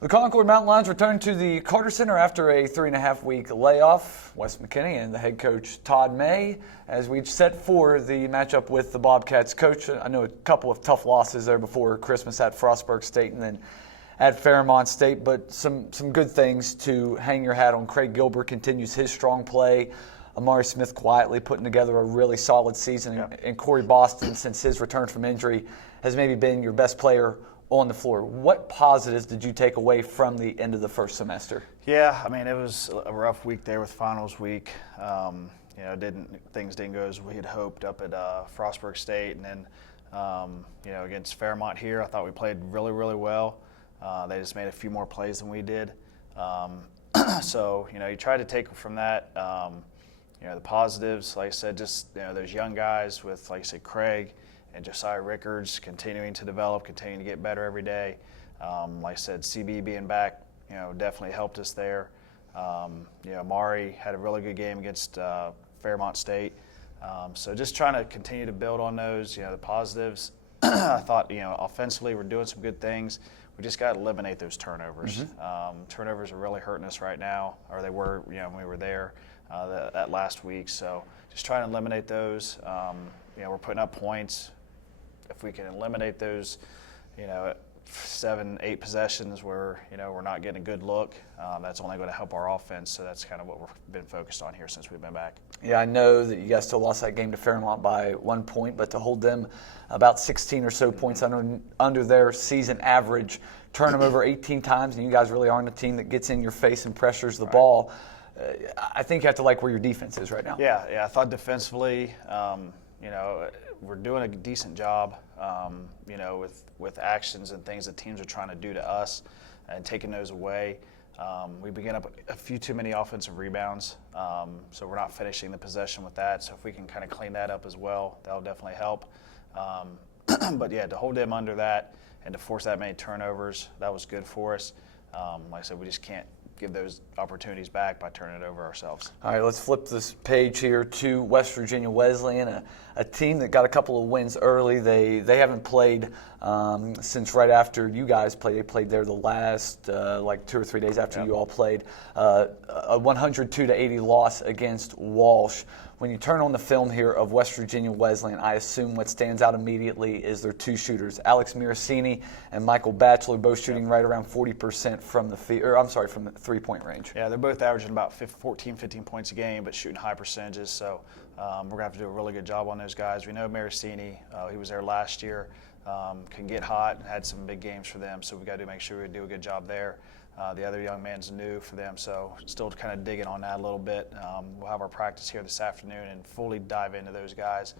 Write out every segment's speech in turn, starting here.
The Concord Mountain Lions return to the Carter Center after a 3.5-week layoff. Wes McKinney and the head coach Todd May, as we set for the matchup with the Bobcats. Coach, I know a couple of tough losses there before Christmas at Frostburg State and then at Fairmont State, but some good things to hang your hat on. Craig Gilbert continues his strong play. Amari Smith quietly putting together a really solid season. And Corey Boston, since his return from injury, has maybe been your best player on the floor. What positives did you take away from the end of the first semester? Yeah, I mean, it was a rough week there with finals week. Things didn't go as we had hoped up at Frostburg State, and then against Fairmont here, I thought we played really, really well. They just made a few more plays than we did. So you try to take from that. The positives, like I said, just those young guys with, like I said, Craig and Josiah Rickards continuing to develop, continuing to get better every day. Like I said, CB being back, definitely helped us there. Amari had a really good game against Fairmont State. So just trying to continue to build on those, the positives. I thought, offensively we're doing some good things. We just got to eliminate those turnovers. Turnovers are really hurting us right now, or they were, when we were there that last week. So just trying to eliminate those. We're putting up points. If we can eliminate those, 7-8 possessions where, we're not getting a good look, that's only going to help our offense. So that's kind of what we've been focused on here since we've been back. Yeah, I know that you guys still lost that game to Fairmont by 1 point, but to hold them about 16 or so points under their season average, turn them over 18 times, and you guys really aren't a team that gets in your face and pressures the ball. I think you have to like where your defense is right now. Yeah, I thought defensively, we're doing a decent job, with actions and things that teams are trying to do to us and taking those away. We begin up a few too many offensive rebounds, so we're not finishing the possession with that. So if we can kind of clean that up as well, that'll definitely help. But yeah, to hold them under that and to force that many turnovers, that was good for us. Like I said, we just can't give those opportunities back by turning it over ourselves. All right, let's flip this page here to West Virginia Wesleyan, a team that got a couple of wins early. They haven't played since right after you guys played. They played there the last 2 or 3 days after you all played. A 102-80 loss against Walsh. When you turn on the film here of West Virginia Wesleyan, I assume what stands out immediately is their two shooters, Alex Miracini and Michael Batchelor, both shooting right around 40% from the from the three-point range. Yeah, they're both averaging about 15 points a game, but shooting high percentages. So we're going to have to do a really good job on those guys. We know Miracini, he was there last year, can get hot and had some big games for them. So we've got to make sure we do a good job there. The other young man's new for them, so still kind of digging on that a little bit. We'll have our practice here this afternoon and fully dive into those guys.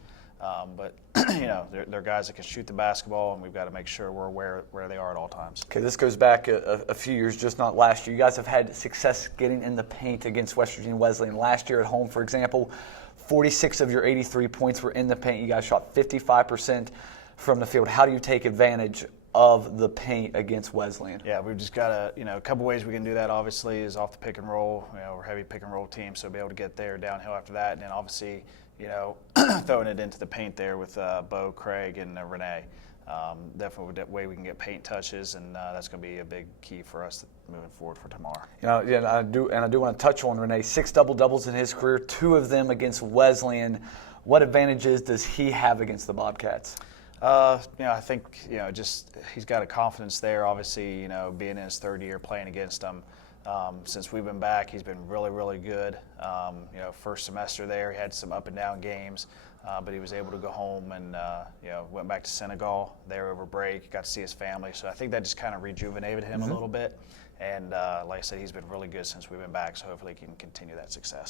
But they're guys that can shoot the basketball, and we've got to make sure we're aware where they are at all times. Okay, this goes back a few years, just not last year. You guys have had success getting in the paint against West Virginia Wesleyan. Last year at home, for example, 46 of your 83 points were in the paint. You guys shot 55% from the field. How do you take advantage of the paint against Wesleyan? Yeah, we've just got to, a couple ways we can do that, obviously, is off the pick and roll. We're a heavy pick and roll team, so be able to get there downhill after that. And then obviously, throwing it into the paint there with Bo, Craig, and Renee. Definitely that way we can get paint touches, and that's going to be a big key for us moving forward for tomorrow. I do want to touch on Renee. 6 double-doubles in his career, 2 of them against Wesleyan. What advantages does he have against the Bobcats? I think, just he's got a confidence there. Obviously, being in his third year playing against them. Since we've been back, he's been really, really good. First semester there, he had some up and down games, but he was able to go home and, went back to Senegal there over break, got to see his family. So I think that just kind of rejuvenated him a little bit. And like I said, he's been really good since we've been back, so hopefully he can continue that success.